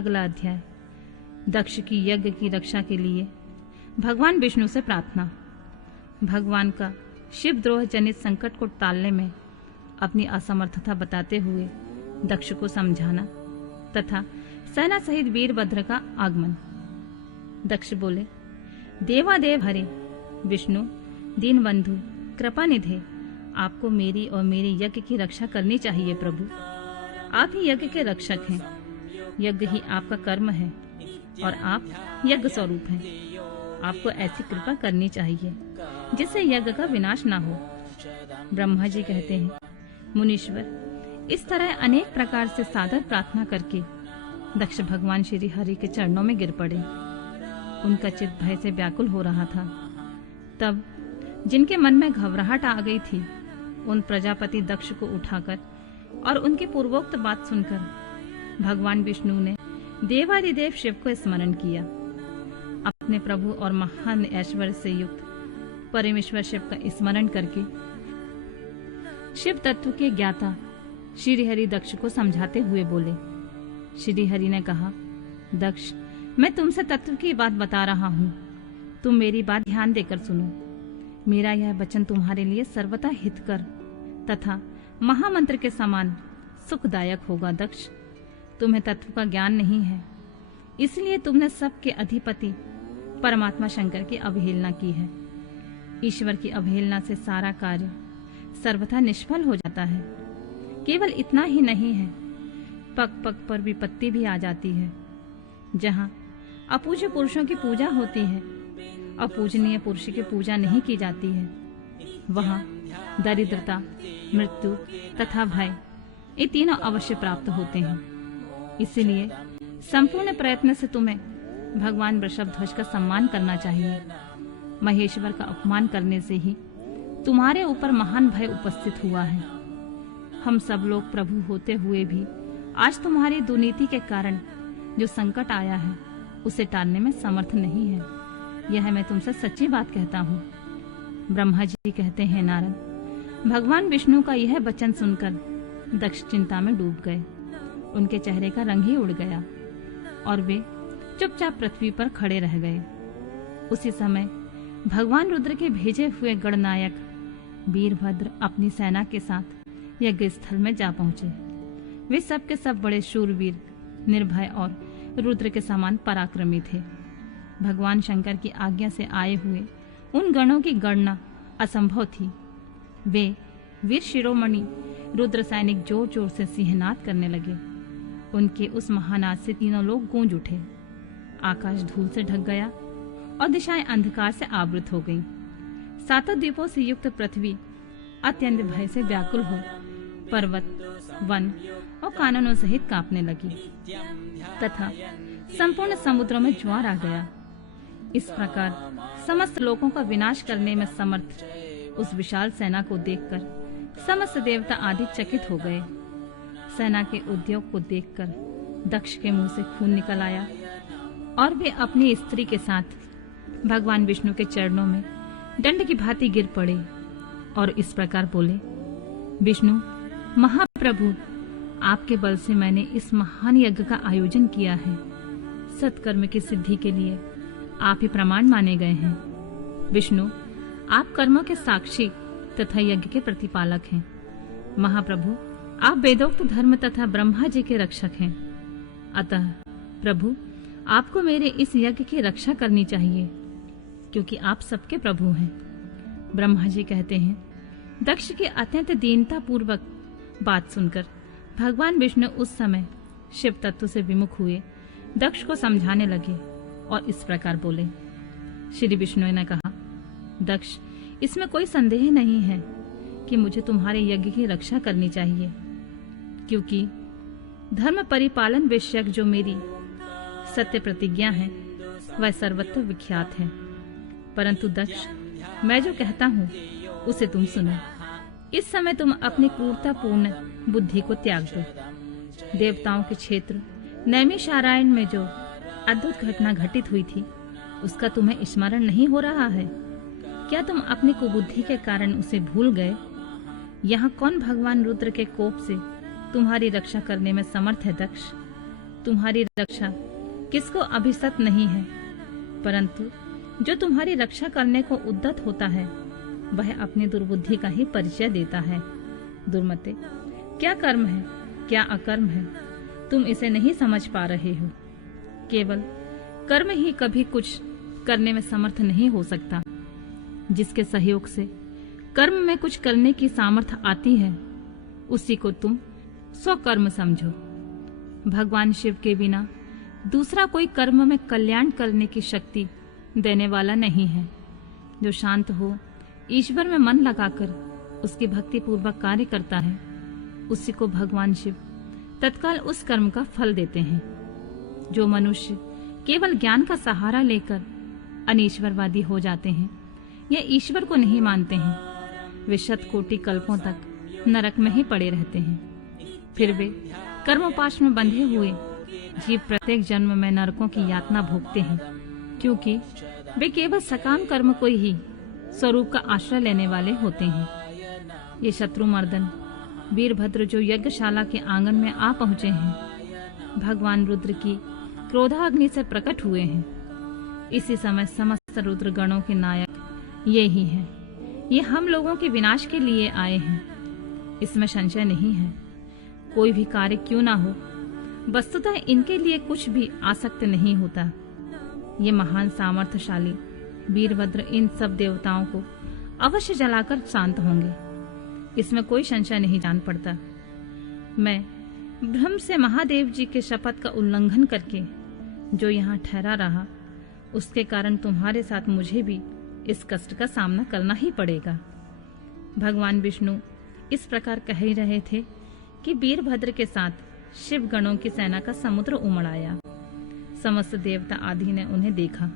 अगला अध्याय। दक्ष की यज्ञ की रक्षा के लिए भगवान विष्णु से प्रार्थना। भगवान का शिवद्रोह जनित संकट को टालने में अपनी असमर्थता बताते हुए दक्ष को समझाना तथा सेना सहित वीरभद्र का आगमन। दक्ष बोले, देवादेव हरे विष्णु दीनबंधु कृपा निधे, आपको मेरी और मेरे यज्ञ की रक्षा करनी चाहिए प्रभु। आप ही यज्ञ के रक्षक हैं, यज्ञ ही आपका कर्म है और आप यज्ञ स्वरूप हैं। आपको ऐसी कृपा करनी चाहिए जिससे यज्ञ का विनाश ना हो। ब्रह्मा जी कहते हैं, मुनीश्वर, इस तरह अनेक प्रकार से सादर प्रार्थना करके दक्ष भगवान श्री हरि के चरणों में गिर पड़े। उनका चित्त भय से व्याकुल हो रहा था। तब जिनके मन में घबराहट आ गई थी, उन प्रजापति दक्ष को उठाकर और उनकी पूर्वोक्त बात सुनकर भगवान विष्णु ने देवादिदेव शिव को स्मरण किया। अपने प्रभु और महान ऐश्वर्य से युक्त परमेश्वर शिव का स्मरण करके शिव तत्व के ज्ञाता श्री हरि दक्ष को समझाते हुए बोले। श्री हरि ने कहा, दक्ष, मैं तुमसे तत्व की बात बता रहा हूँ, तुम मेरी बात ध्यान देकर सुनो। मेरा यह वचन तुम्हारे लिए सर्वथा हितकर तथा महामंत्र के समान सुखदायक होगा। दक्ष, तुम्हें तत्व का ज्ञान नहीं है, इसलिए तुमने सबके अधिपति परमात्मा शंकर की अवहेलना की है। ईश्वर की अवहेलना से सारा कार्य सर्वथा निष्फल हो जाता है। केवल इतना ही नहीं है, पग पग पर विपत्ति भी आ जाती है। जहाँ अपूज्य पुरुषों की पूजा होती है, अपूजनीय पुरुष की पूजा नहीं की जाती है, वहाँ दरिद्रता, मृत्यु तथा भय, ये तीनों अवश्य प्राप्त होते हैं। इसलिए संपूर्ण प्रयत्न से तुम्हें भगवान वृषभध्वज का सम्मान करना चाहिए। महेश्वर का अपमान करने से ही तुम्हारे ऊपर महान भय उपस्थित हुआ है। हम सब लोग प्रभु होते हुए भी आज तुम्हारी दुर्नीति के कारण जो संकट आया है, उसे टालने में समर्थ नहीं है। यह मैं तुमसे सच्ची बात कहता हूँ। ब्रह्मा जी कहते हैं, नारद, भगवान विष्णु का यह वचन सुनकर दक्ष चिंता में डूब गए। उनके चेहरे का रंग ही उड़ गया और वे चुपचाप पृथ्वी पर खड़े रह गए। उसी समय भगवान रुद्र के भेजे हुए गणनायक वीरभद्र अपनी सेना के साथ यज्ञ स्थल में जा पहुंचे। वे सब के सब बड़े शूरवीर, निर्भय और रुद्र के समान पराक्रमी थे। भगवान शंकर की आज्ञा से आए हुए उन गणों की गणना असंभव थी। वे वीर शिरोमणि रुद्र सैनिक जोर जोर से सिंहनाद करने लगे। उनके उस महानाद से तीनों लोग गूंज उठे। आकाश धूल से ढक गया और दिशाएं अंधकार से आवृत हो गईं। सातों द्वीपों से युक्त पृथ्वी अत्यंत भय से व्याकुल हो पर्वत, वन और काननों सहित कांपने लगी तथा संपूर्ण समुद्रों में ज्वार आ गया। इस प्रकार समस्त लोगों का विनाश करने में समर्थ उस विशाल सेना को देखकर समस्त देवता आदि चकित हो गए। सेना के उद्योग को देखकर दक्ष के मुंह से खून निकल आया और वे अपनी स्त्री के साथ भगवान विष्णु के चरणों में दंड की भांति गिर पड़े और इस प्रकार बोले, विष्णु महाप्रभु, आपके बल से मैंने इस महान यज्ञ का आयोजन किया है। सत्कर्म की सिद्धि के लिए आप ही प्रमाण माने गए हैं। विष्णु, आप कर्मों के साक्षी तथा यज्ञ के प्रतिपालक हैं। महाप्रभु, आप वेदोक्त धर्म तथा ब्रह्मा जी के रक्षक हैं। अतः प्रभु, आपको मेरे इस यज्ञ की रक्षा करनी चाहिए, क्योंकि आप सबके प्रभु हैं। ब्रह्मा जी कहते हैं, दक्ष की अत्यंत दीनता पूर्वक बात सुनकर भगवान विष्णु उस समय शिव तत्व से विमुख हुए दक्ष को समझाने लगे और इस प्रकार बोले। श्री विष्णु ने कहा, दक्ष, इसमें कोई संदेह नहीं है कि मुझे तुम्हारे यज्ञ की रक्षा करनी चाहिए, क्योंकि धर्म परिपालन विषयक जो मेरी सत्य प्रतिज्ञा है वह सर्वत्र विख्यात है। परंतु दक्ष, मैं जो कहता हूँ उसे तुम सुनो। इस समय तुम अपनी क्रूरतापूर्ण बुद्धि को त्याग दो। देवताओं के क्षेत्र नैमिषारण्य में जो अद्भुत घटना घटित हुई थी, उसका तुम्हें स्मरण नहीं हो रहा है? क्या तुम अपनी कुबुद्धि के कारण उसे भूल गए? यहाँ कौन भगवान रुद्र के कोप से तुम्हारी रक्षा करने में समर्थ है? दक्ष, तुम्हारी रक्षा किसको अभिशप्त नहीं है, परंतु जो तुम्हारी रक्षा करने को उद्यत होता है वह अपनी दुर्बुद्धि का ही परिचय देता है। दुर्मते, क्या कर्म है, क्या अकर्म है, तुम इसे नहीं समझ पा रहे हो। केवल कर्म ही कभी कुछ करने में समर्थ नहीं हो सकता। जिसके सहयोग से कर्म में कुछ करने की सामर्थ्य आती है, उसी को तुम स्वकर्म समझो। भगवान शिव के बिना दूसरा कोई कर्म में कल्याण करने की शक्ति देने वाला नहीं है। जो शांत हो, ईश्वर में मन लगाकर उसकी भक्ति पूर्वक कार्य करता है, उसी को भगवान शिव तत्काल उस कर्म का फल देते हैं। जो मनुष्य केवल ज्ञान का सहारा लेकर अनीश्वरवादी हो जाते हैं या ईश्वर को नहीं मानते हैं, वे शतकोटि कल्पों तक नरक में ही पड़े रहते हैं। फिर वे कर्मपाश में बंधे हुए जीव प्रत्येक जन्म में नरकों की यातना भोगते हैं, क्योंकि वे केवल सकाम कर्म को ही स्वरूप का आश्रय लेने वाले होते हैं। ये शत्रुमर्दन वीरभद्र जो यज्ञशाला के आंगन में आ पहुंचे हैं, भगवान रुद्र की क्रोधाग्नि से प्रकट हुए हैं। इसी समय समस्त रुद्र गणों के नायक ये ही हैं। ये हम लोगों के विनाश के लिए आए हैं, इसमें संशय नहीं है। कोई भी कार्य क्यों ना हो, वस्तुतः इनके लिए कुछ भी आसक्त नहीं होता। ये महान सामर्थ्यशाली वीरभद्र इन सब देवताओं को अवश्य जलाकर शांत होंगे, इसमें कोई संशय नहीं जान पड़ता। मैं भ्रम से महादेव जी के शपथ का उल्लंघन करके जो यहाँ ठहरा रहा, उसके कारण तुम्हारे साथ मुझे भी इस कष्ट का सामना करना ही पड़ेगा। भगवान विष्णु इस प्रकार कह ही रहे थे कि वीरभद्र के साथ शिव गणों की सेना का समुद्र उमड़ आया। समस्त देवता आदि ने उन्हें देखा।